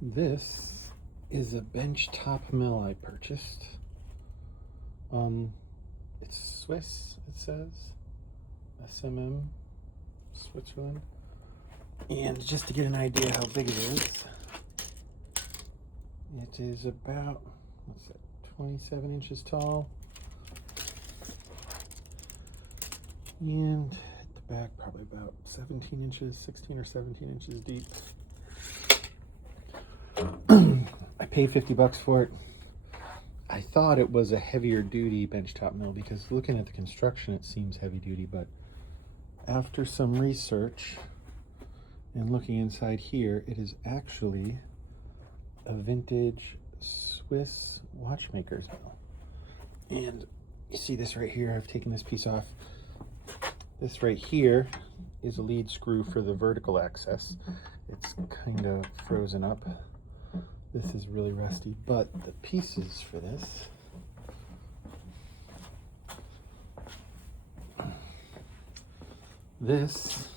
This is a bench top mill I purchased. It's Swiss, it says. SMM, Switzerland. And just to get an idea how big it is about, what's that, 27 inches tall. And at the back, probably about 17 inches, 16 or 17 inches deep. I paid $50 for it. I thought it was a heavier duty benchtop mill because looking at the construction, it seems heavy duty, but after some research and looking inside here, it is actually a vintage Swiss watchmaker's mill. And you see this right here, I've taken this piece off. This right here is a lead screw for the vertical access. It's kind of frozen up. This is really rusty, but the pieces for this is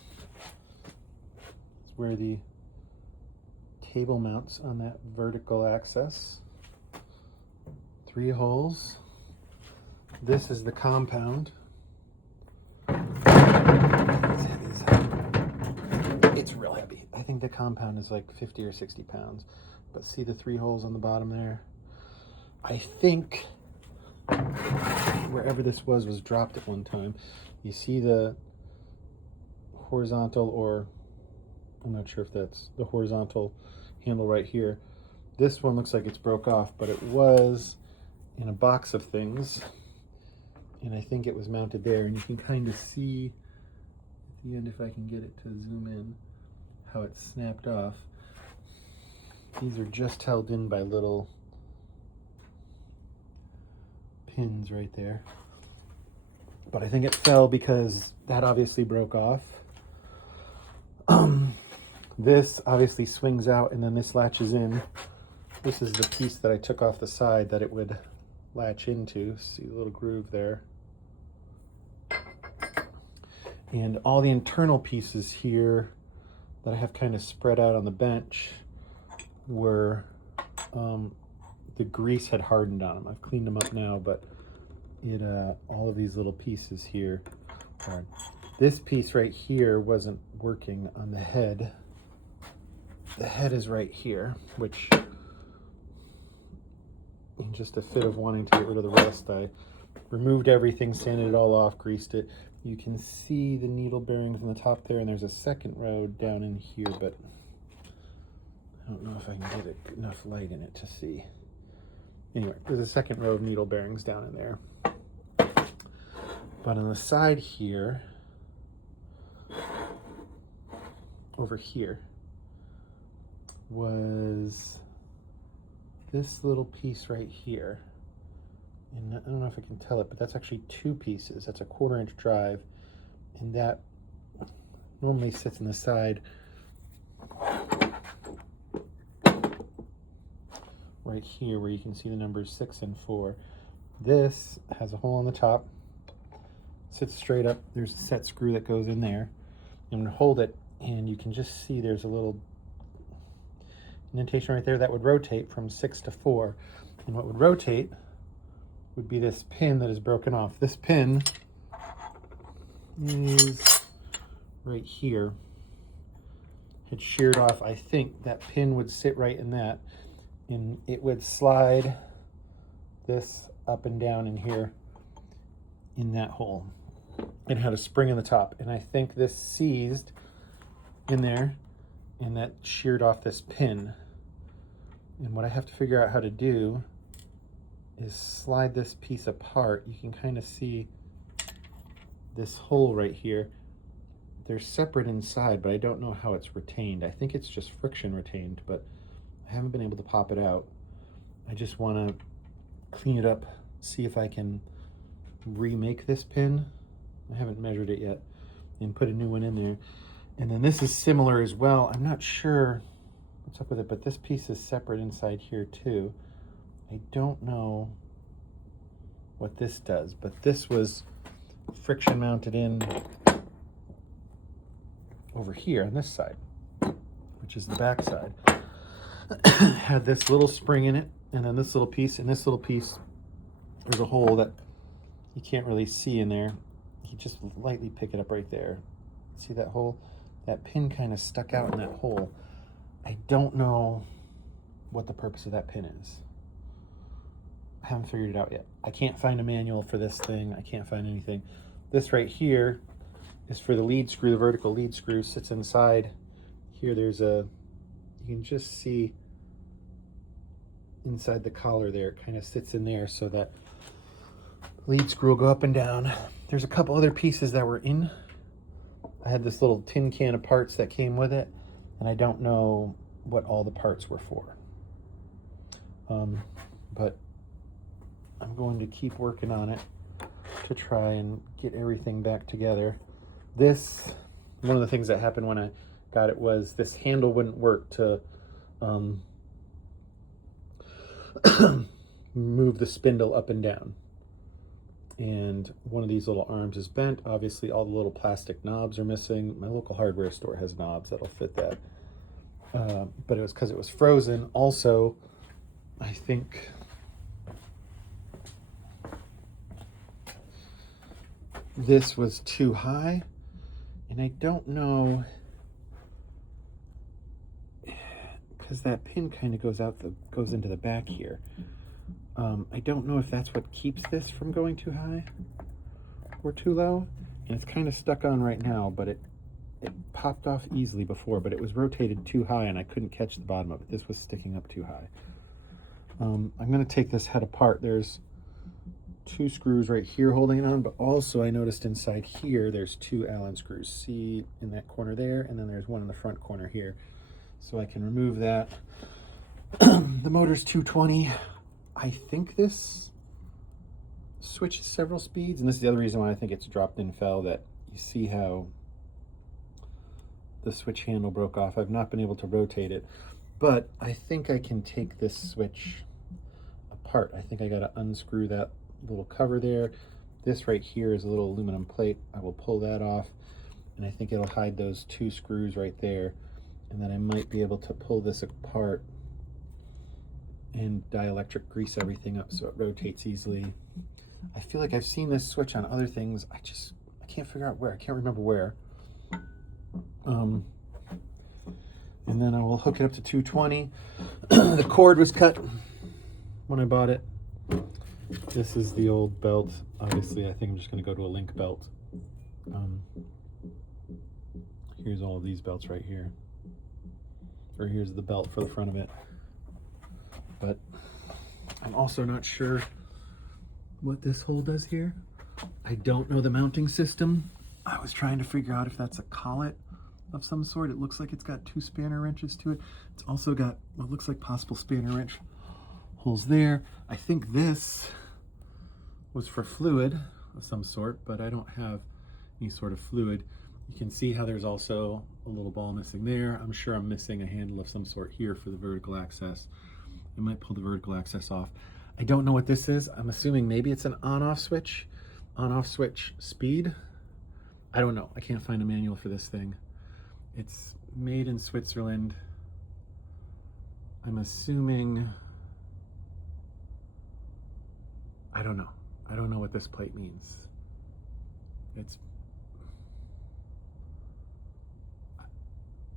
where the table mounts on that vertical access. 3 holes. This is the compound. It's real heavy. I think the compound is like 50 or 60 pounds. But see the 3 holes on the bottom there? I think wherever this was dropped at one time. You see the horizontal, or I'm not sure if that's the horizontal handle right here. This one looks like it's broke off, but it was in a box of things. And I think it was mounted there, and you can kind of see at the end, if I can get it to zoom in, how it snapped off. These are just held in by little pins right there. But I think it fell because that obviously broke off. This obviously swings out and then this latches in. This is the piece that I took off the side that it would latch into. See the little groove there. And all the internal pieces here that I have kind of spread out on the bench were the grease had hardened on them. I've cleaned them up now, but it all of these little pieces here are. This piece right here wasn't working on the head. The head is right here, which in just a fit of wanting to get rid of the rust, I removed everything, sanded it all off, greased it. You can see the needle bearings on the top there, and there's a second row down in here, but I don't know if I can get enough light in it to see. Anyway, there's a second row of needle bearings down in there. But on the side here, over here, was this little piece right here. And I don't know if I can tell it, but that's actually 2 pieces. That's a 1/4-inch drive, and that normally sits on the side right here where you can see the numbers 6 and 4. This has a hole on the top, sits straight up. There's a set screw that goes in there. I'm going to hold it, and you can just see there's a little indentation right there that would rotate from 6 to 4. And what would rotate would be this pin that is broken off. This pin is right here. Had sheared off. I think that pin would sit right in that, and it would slide this up and down in here in that hole. It had a spring in the top, and I think this seized in there, and that sheared off this pin. And what I have to figure out how to do is slide this piece apart. You can kind of see this hole right here. They're separate inside, but I don't know how it's retained. I think it's just friction retained, but I haven't been able to pop it out. I just want to clean it up, see if I can remake this pin. I haven't measured it yet, and put a new one in there. And then this is similar as well. I'm not sure what's up with it, but this piece is separate inside here too. I don't know what this does, but this was friction mounted in over here on this side, which is the back side. had this little spring in it, and then this little piece, and this little piece, there's a hole that you can't really see in there. You just lightly pick it up right there. See that hole? That pin kind of stuck out in that hole. I don't know what the purpose of that pin is. I haven't figured it out yet. I can't find a manual for this thing. I can't find anything. This right here is for the lead screw. The vertical lead screw sits inside. Here there's a, you can just see inside the collar there, it kind of sits in there so that lead screw will go up and down. There's a couple other pieces that were in. I had this little tin can of parts that came with it, and I don't know what all the parts were for. But I'm going to keep working on it to try and get everything back together. This, one of the things that happened when I got it was this handle wouldn't work to move the spindle up and down. And one of these little arms is bent. Obviously all the little plastic knobs are missing. My local hardware store has knobs that'll fit that. But it was because it was frozen. Also, I think this was too high, and I don't know, because that pin kind of goes into the back here. I don't know if that's what keeps this from going too high or too low, and it's kind of stuck on right now, but it popped off easily before, but it was rotated too high and I couldn't catch the bottom of it. This was sticking up too high. I'm going to take this head apart. There's 2 screws right here holding it on, but also I noticed inside here there's 2 Allen screws. See in that corner there, and then there's one in the front corner here. So I can remove that. The motor's 220. I think this switches several speeds, and this is the other reason why I think it's dropped and fell, that you see how the switch handle broke off. I've not been able to rotate it, but I think I can take this switch apart. I think I got to unscrew that little cover there. This right here is a little aluminum plate. I will pull that off, and I think it'll hide those 2 screws right there, and then I might be able to pull this apart and dielectric grease everything up so it rotates easily. I feel like I've seen this switch on other things. I can't figure out where. I can't remember where. And then I will hook it up to 220. The cord was cut when I bought it. This is the old belt. Obviously, I think I'm just going to go to a link belt. Here's all of these belts right here. Or here's the belt for the front of it. But I'm also not sure what this hole does here. I don't know the mounting system. I was trying to figure out if that's a collet of some sort. It looks like it's got 2 spanner wrenches to it. It's also got what looks like possible spanner wrench holes there. I think this was for fluid of some sort, but I don't have any sort of fluid. You can see how there's also a little ball missing there. I'm sure I'm missing a handle of some sort here for the vertical access. I might pull the vertical access off. I don't know what this is. I'm assuming maybe it's an on-off switch speed. I don't know. I can't find a manual for this thing. It's made in Switzerland. I'm assuming, I don't know. I don't know what this plate means.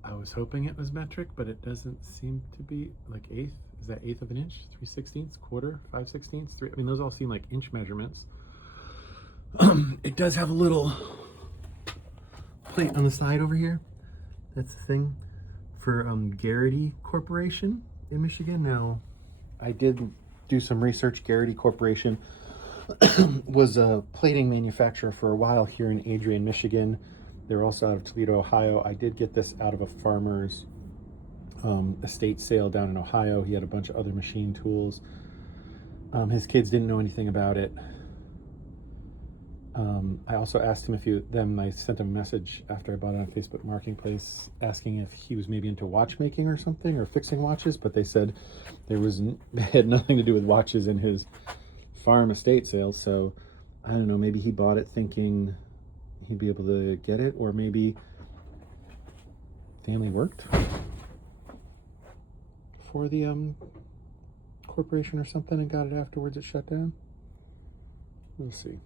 I was hoping it was metric, but it doesn't seem to be. Like eighth, is that 1/8 of an inch? 3/16, quarter, 5/16, 3. I mean, those all seem like inch measurements. It does have a little plate on the side over here. That's the thing for Garrity Corporation in Michigan. Now, I did do some research. Garrity Corporation was a plating manufacturer for a while here in Adrian, Michigan. They're also out of Toledo, Ohio. I did get this out of a farmer's estate sale down in Ohio. He had a bunch of other machine tools. His kids didn't know anything about it. I also asked him I sent him a message after I bought it on Facebook Marketplace asking if he was maybe into watchmaking or something, or fixing watches, but they said it had nothing to do with watches in his farm estate sales. So I don't know, maybe he bought it thinking he'd be able to get it, or maybe family worked before the corporation or something and got it afterwards it shut down? We'll see.